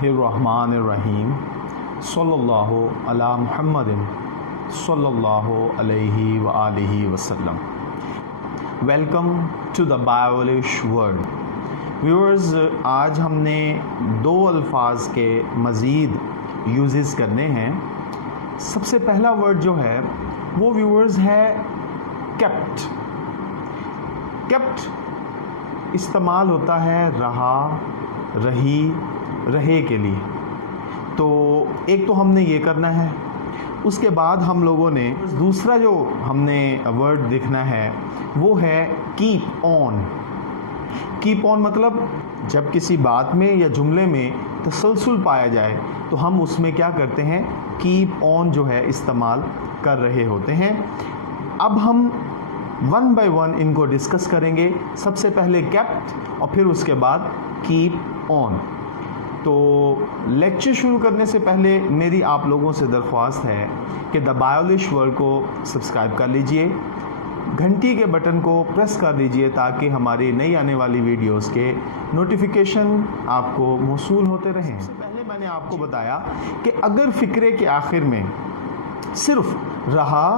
बिस्मिल्लाहिर्रहमानिर्रहीम सल्लल्लाहु अला मुहम्मदिन सल्लल्लाहु अलैहि व आलिहि वसल्लम। Welcome to the Biolish world. Viewers, आज हमने दो अल्फाज के मज़ीद यूज़ेस करने हैं। सबसे पहला वर्ड जो है वो व्यूअर्स है केप्ट। केप्ट इस्तेमाल होता है रहा, रही, रहे के लिए। तो एक तो हमने ये करना है। उसके बाद हम लोगों ने दूसरा जो हमने वर्ड देखना है वो है कीप ऑन। कीप ऑन मतलब जब किसी बात में या जुमले में तसलसल पाया जाए तो हम उसमें क्या करते हैं, कीप ऑन जो है इस्तेमाल कर रहे होते हैं। अब हम वन बाय वन इनको डिस्कस करेंगे। सबसे पहले केप्ट और फिर उसके बाद कीप ऑन। तो लेक्चर शुरू करने से पहले मेरी आप लोगों से दरख्वास्त है कि द बायोलिश वर्ल्ड को सब्सक्राइब कर लीजिए, घंटी के बटन को प्रेस कर दीजिए ताकि हमारी नई आने वाली वीडियोस के नोटिफिकेशन आपको मौसूल होते रहें। सबसे पहले मैंने आपको बताया कि अगर फ़िक्रे के आखिर में सिर्फ रहा,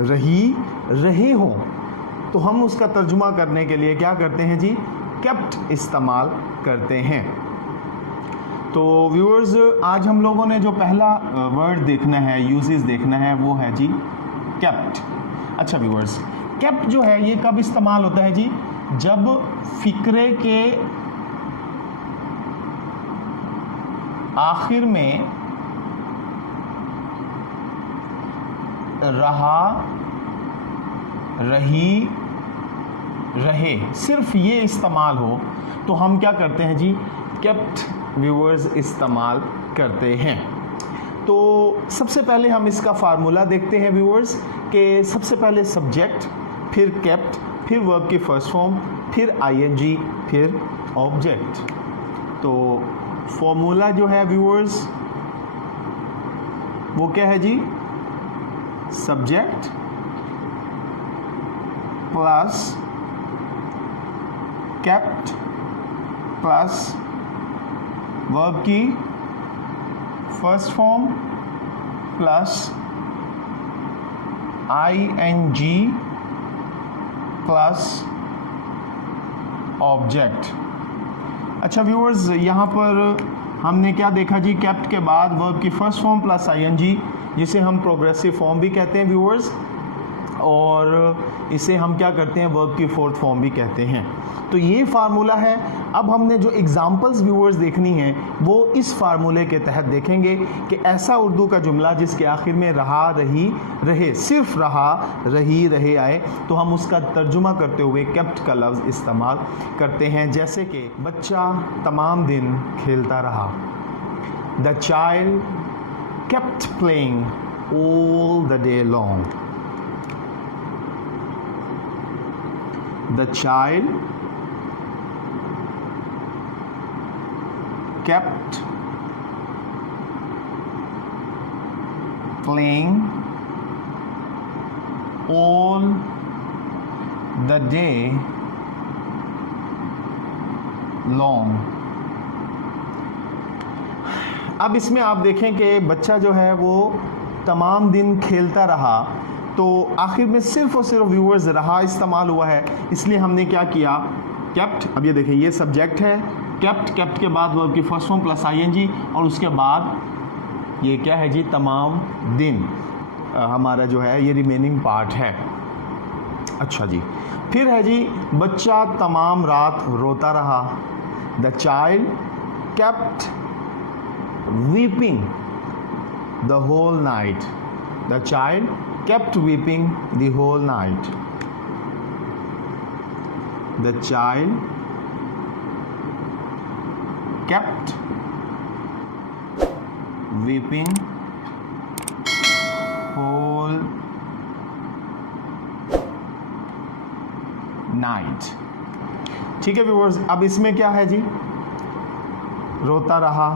रही, रहे हों तो हम उसका तर्जुमा करने के लिए क्या करते हैं जी, केप्ट इस्तेमाल करते हैं। तो व्यूअर्स, आज हम लोगों ने जो पहला वर्ड देखना है, यूजेस देखना है, वो है जी केप्ट। अच्छा व्यूअर्स, केप्ट जो है ये कब इस्तेमाल होता है जी, जब फिक्रे के आखिर में रहा, रही, रहे सिर्फ ये इस्तेमाल हो तो हम क्या करते हैं जी, केप्ट व्यूअर्स इस्तेमाल करते हैं। तो सबसे पहले हम इसका फार्मूला देखते हैं व्यूअर्स कि सबसे पहले सब्जेक्ट, फिर केप्ट, फिर वर्ब की फर्स्ट फॉर्म, फिर आईएनजी, फिर ऑब्जेक्ट। तो फॉर्मूला जो है व्यूअर्स वो क्या है जी, subject plus kept plus verb की first form plus ING plus object. अच्छा व्यूअर्स, यहाँ पर हमने क्या देखा जी, केप्ट के बाद वर्ब की फर्स्ट फॉर्म प्लस आईएनजी, जिसे हम प्रोग्रेसिव फॉर्म भी कहते हैं व्यूअर्स, और इसे हम क्या करते हैं, वर्ब की फोर्थ फॉर्म भी कहते हैं। तो ये फार्मूला है। अब हमने जो एग्जाम्पल्स व्यूअर्स देखनी है वो इस फार्मूले के तहत देखेंगे कि ऐसा उर्दू का जुमला जिसके आखिर में रहा, रही, रहे, सिर्फ रहा, रही, रहे आए तो हम उसका तर्जुमा करते हुए केप्ट का लफ्ज़ इस्तेमाल करते हैं। जैसे कि बच्चा तमाम दिन खेलता रहा, the child kept playing all the day long. The child kept playing all the day long। अब इसमें आप देखें कि बच्चा जो है वो तमाम दिन खेलता रहा, तो आखिर में सिर्फ और सिर्फ व्यूअर्स रहा इस्तेमाल हुआ है, इसलिए हमने क्या किया, केप्ट। अब ये देखिए, ये सब्जेक्ट है केप्ट, केप्ट के बाद वर्ब की फर्स्ट फॉर्म प्लस आईएनजी, और उसके बाद ये क्या है जी, तमाम दिन हमारा जो है ये रिमेनिंग पार्ट है। अच्छा जी, फिर है जी बच्चा तमाम रात रोता रहा, the child kept weeping the whole night. The child kept weeping the whole night। The child kept weeping whole night। ठीक है व्यूअर्स, अब इसमें क्या है जी, रोता रहा,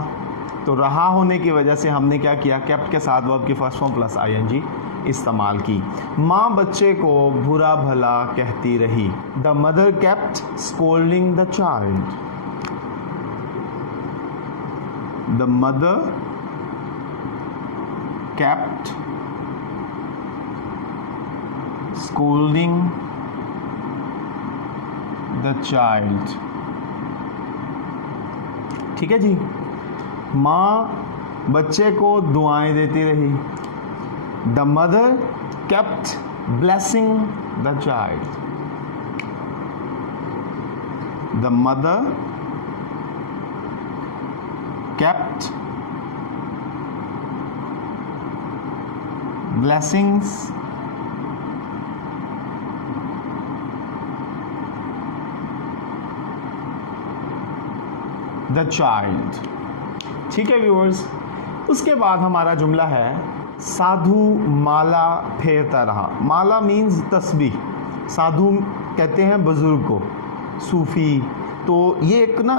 तो रहा होने की वजह से हमने क्या किया, केप्ट के साथ वर्ब की फर्स्ट फॉर्म प्लस आईएनजी इस्तेमाल की। माँ बच्चे को बुरा भला कहती रही, the mother kept scolding the child. The mother kept scolding the child. ठीक है जी, माँ बच्चे को दुआएं देती रही. The mother kept blessing the child. The mother kept blessings the child. ठीक है व्यूअर्स, उसके बाद हमारा जुमला है साधु माला फेरता रहा. माला मीन्स तस्बीह. साधु कहते हैं बुजुर्ग को, सूफी. तो ये एक ना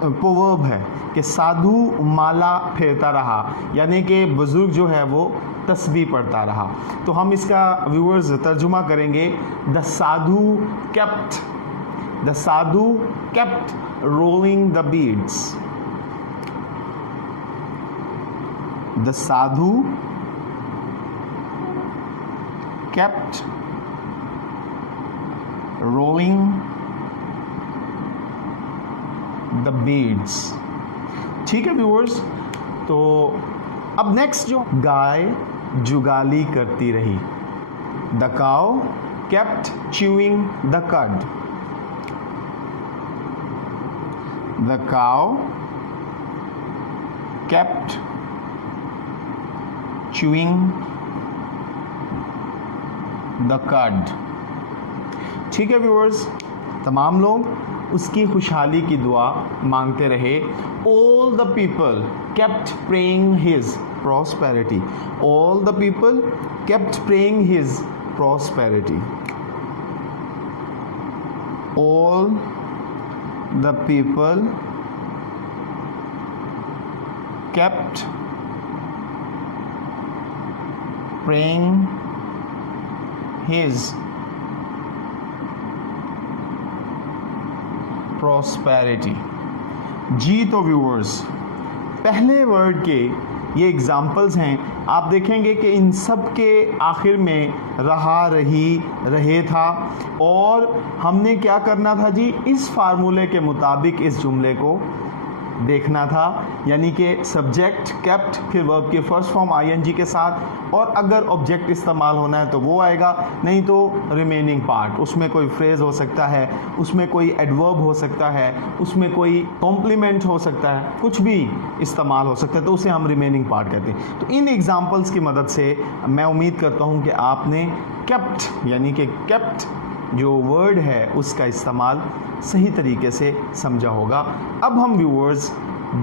प्रोवर्ब है कि साधु माला फेरता रहा, यानी कि बुजुर्ग जो है वो तस्बीह पढ़ता रहा. तो हम इसका व्यूअर्स तर्जुमा करेंगे. The Sadhu kept rolling the beads. The Sadhu kept rolling the beads. ठीक है व्यूअर्स. तो अब नेक्स्ट जो गाय जुगाली करती रही. The cow kept chewing the cud. The cow kept chewing the cud. ठीक है व्यूअर्स, तमाम लोग उसकी खुशहाली की दुआ मांगते रहे. All the people kept praying his prosperity. All the people kept praying his prosperity. All the people kept praying his prosperity. जी तो व्यूअर्स, पहले वर्ड के ये एग्जाम्पल्स हैं. आप देखेंगे कि इन सब के आखिर में रहा, रही, रहे था. और हमने क्या करना था जी, इस फार्मूले के मुताबिक इस जुमले को देखना था. यानी कि सब्जेक्ट केप्ट, फिर वर्ब के फर्स्ट फॉर्म आईएनजी के साथ, और अगर ऑब्जेक्ट इस्तेमाल होना है तो वो आएगा, नहीं तो रिमेनिंग पार्ट. उसमें कोई फ्रेज हो सकता है, उसमें कोई एडवर्ब हो सकता है, उसमें कोई कॉम्प्लीमेंट हो सकता है, कुछ भी इस्तेमाल हो सकता है, तो उसे हम रिमेनिंग पार्ट कहते हैं. तो इन एग्जाम्पल्स की मदद से मैं उम्मीद करता हूँ कि आपने केप्ट यानी कि केप्ट जो वर्ड है उसका इस्तेमाल सही तरीके से समझा होगा. अब हम व्यूअर्स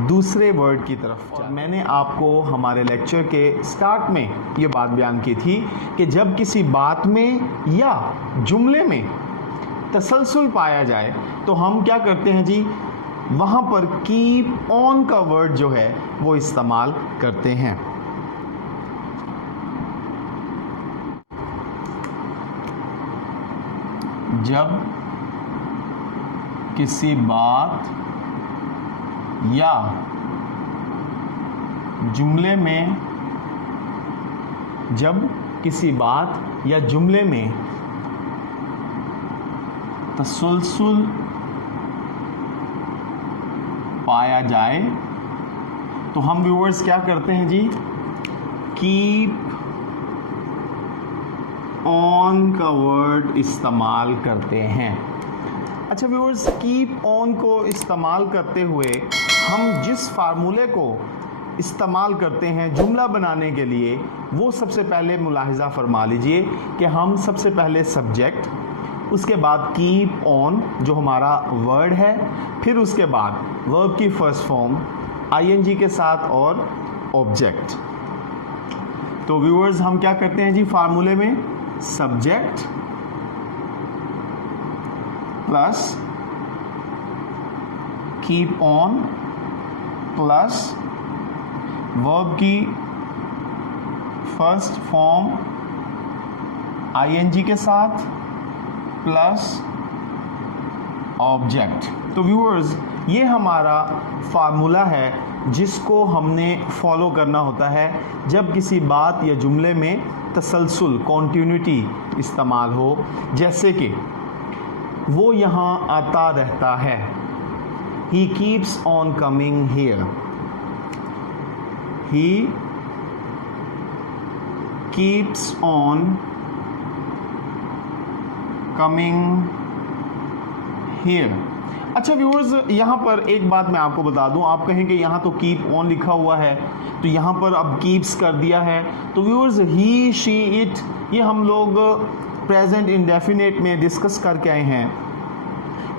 दूसरे वर्ड की तरफ. मैंने आपको हमारे लेक्चर के स्टार्ट में ये बात बयान की थी कि जब किसी बात में या जुमले में तसलसल पाया जाए तो हम क्या करते हैं जी, वहाँ पर कीप ऑन का वर्ड जो है वो इस्तेमाल करते हैं. जब किसी बात या जुमले में तसलसल पाया जाए तो हम व्यूअर्स क्या करते हैं जी, कीप ऑन का वर्ड इस्तेमाल करते हैं. अच्छा व्यूअर्स, कीप ऑन को इस्तेमाल करते हुए हम जिस फार्मूले को इस्तेमाल करते हैं जुमला बनाने के लिए, वो सबसे पहले मुलाहिजा फरमा लीजिए कि हम सबसे पहले सब्जेक्ट, उसके बाद कीप ऑन जो हमारा वर्ड है, फिर उसके बाद वर्ब की फर्स्ट फॉर्म आईएनजी के साथ और ऑब्जेक्ट. तो व्यूअर्स हम क्या करते हैं जी, फार्मूले में subject plus keep on plus verb की फर्स्ट फॉर्म आईएनजी के साथ प्लस ऑब्जेक्ट. तो व्यूअर्स ये हमारा फार्मूला है जिसको हमने फॉलो करना होता है जब किसी बात या जुमले में तसलसल कॉन्टिन्यूटी इस्तेमाल हो, जैसे कि वो यहाँ आता रहता है, he keeps on coming here, he keeps on coming here। अच्छा व्यूअर्स, यहाँ पर एक बात मैं आपको बता दूँ, आप कहें कि यहाँ तो कीप ऑन लिखा हुआ है तो यहाँ पर अब कीप्स कर दिया है, तो व्यूअर्स ही शी इट ये हम लोग प्रेजेंट इंडेफिनेट में डिस्कस करके आए हैं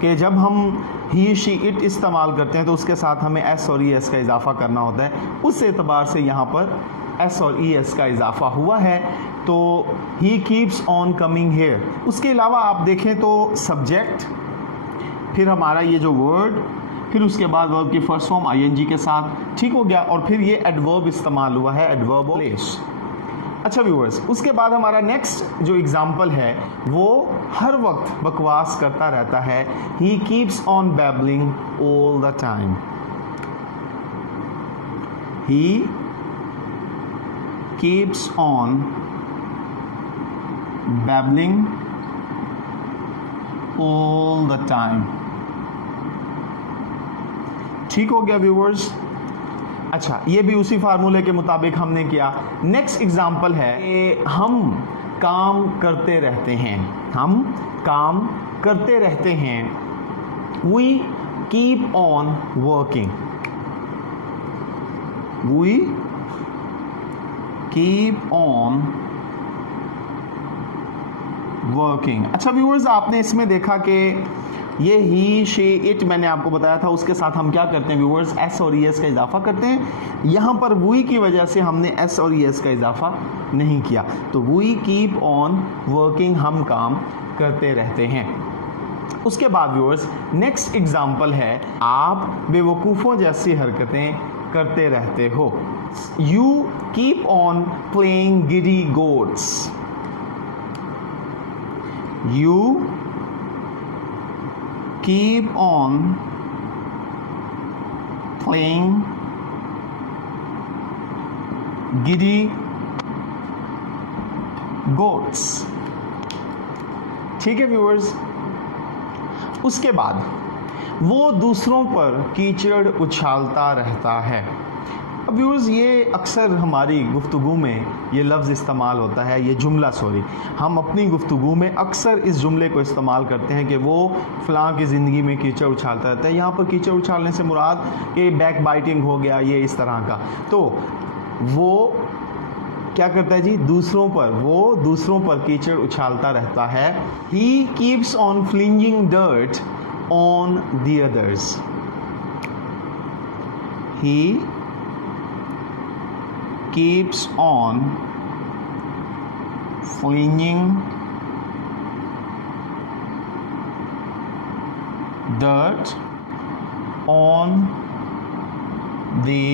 कि जब हम ही शी इट इस्तेमाल करते हैं तो उसके साथ हमें एस और ई एस का इजाफा करना होता है। उस एतबार से यहाँ पर एस और ई एस का इजाफा हुआ है, तो ही कीप्स ऑन कमिंग हेयर। उसके अलावा आप देखें तो सब्जेक्ट, फिर हमारा ये जो वर्ड, फिर उसके बाद वर्ब की फर्स्ट फॉर्म आईएनजी के साथ, ठीक हो गया, और फिर ये एडवर्ब इस्तेमाल हुआ है, एडवर्ब प्लेस। अच्छा व्यूअर्स, उसके बाद हमारा नेक्स्ट जो एग्जाम्पल है वो हर वक्त बकवास करता रहता है, he keeps on babbling all the time, he keeps on babbling all the time. ठीक हो गया व्यूअर्स। अच्छा, ये भी उसी फार्मूले के मुताबिक हमने किया। नेक्स्ट एग्जाम्पल है कि हम काम करते रहते हैं, हम काम करते रहते हैं, we keep on working, we keep on working. अच्छा व्यूअर्स, आपने इसमें देखा कि ये ही शी इट मैंने आपको बताया था, उसके साथ हम क्या करते हैं व्यूअर्स, एस और ई एस का इजाफा करते हैं। यहाँ पर वी की वजह से हमने एस और ई एस का इजाफा नहीं किया, तो वी कीप ऑन वर्किंग, हम काम करते रहते हैं। उसके बाद व्यूअर्स नेक्स्ट एग्जाम्पल है, आप बेवकूफ़ों जैसी हरकतें करते रहते हो, you keep on playing giddy goats, you keep on playing giddy goats। ठीक है व्यूअर्स। उसके बाद वो दूसरों पर कीचड़ उछालता रहता है। अब व्यूअर्स, ये अक्सर हमारी गुफ्तगू में ये लफ्ज़ इस्तेमाल होता है, ये जुमला सॉरी, हम अपनी गुफ्तगू में अक्सर इस जुमले को इस्तेमाल करते हैं कि वो फ़लाँ की ज़िंदगी में कीचड़ उछालता रहता है। यहाँ पर कीचड़ उछालने से मुराद कि बैक बाइटिंग हो गया, ये इस तरह का। तो वो क्या करता है जी, वो दूसरों पर कीचड़ उछालता रहता है। He keeps on flinging dirt on the others, he keeps on flinging dirt on the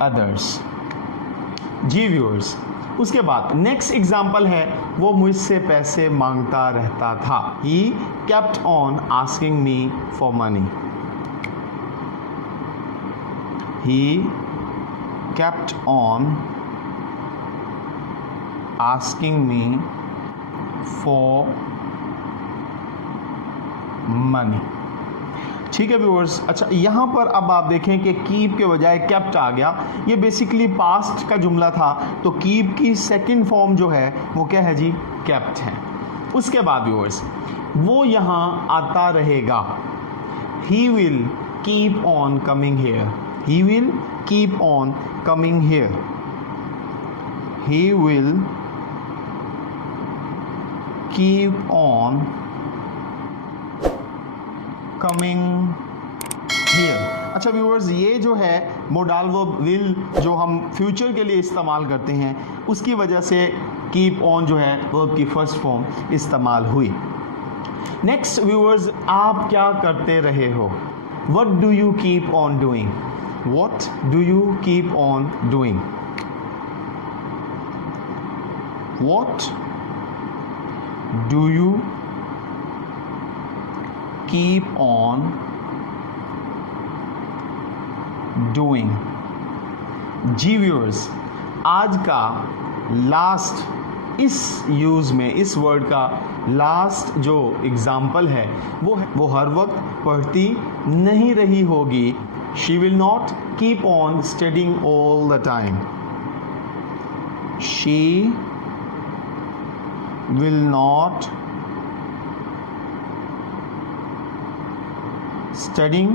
others। जी व्यूअर्स, उसके बाद नेक्स्ट एग्जाम्पल है, वो मुझसे पैसे मांगता रहता था, he kept on asking me for money, he kept on asking me for money। ठीक है व्यूअर्स। अच्छा, यहाँ पर अब आप देखें कि कीप के बजाय केप्ट आ गया। ये बेसिकली पास्ट का जुमला था, तो कीप की सेकंड फॉर्म जो है वो क्या है जी, केप्ट है। उसके बाद व्यूअर्स, वो यहाँ आता रहेगा, he will keep on coming here, he will keep on coming here, he will keep on coming here। अच्छा व्यूअर्स, ये जो है मोडाल वर्ब विल जो हम फ्यूचर के लिए इस्तेमाल करते हैं, उसकी वजह से कीप ऑन जो है वर्ब की फर्स्ट फॉर्म इस्तेमाल हुई। नेक्स्ट व्यूअर्स, आप क्या करते रहे हो, what do you keep on doing, what do you keep on doing, what do you keep on doing. जी व्यूअर्स, आज का लास्ट इस यूज़ में इस वर्ड का लास्ट जो एग्जाम्पल है वो हर वक्त पढ़ती नहीं रही होगी. She will not keep on studying all the time. She will not studying.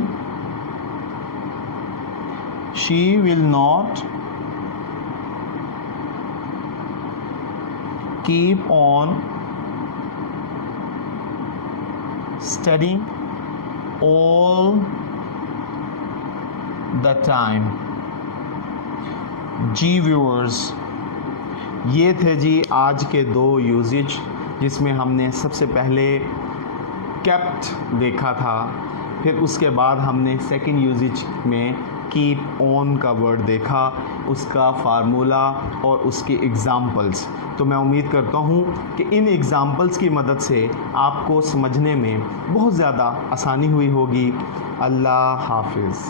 She will not keep on studying all the time. जी व्यूअर्स, ये थे जी आज के दो यूजेज जिसमें हमने सबसे पहले kept देखा था, फिर उसके बाद हमने सेकंड यूजेज में कीप ऑन का वर्ड देखा, उसका फार्मूला और उसके एग्ज़ाम्पल्स. तो मैं उम्मीद करता हूँ कि इन एग्ज़ाम्पल्स की मदद से आपको समझने में बहुत ज़्यादा आसानी हुई होगी. अल्लाह हाफिज़.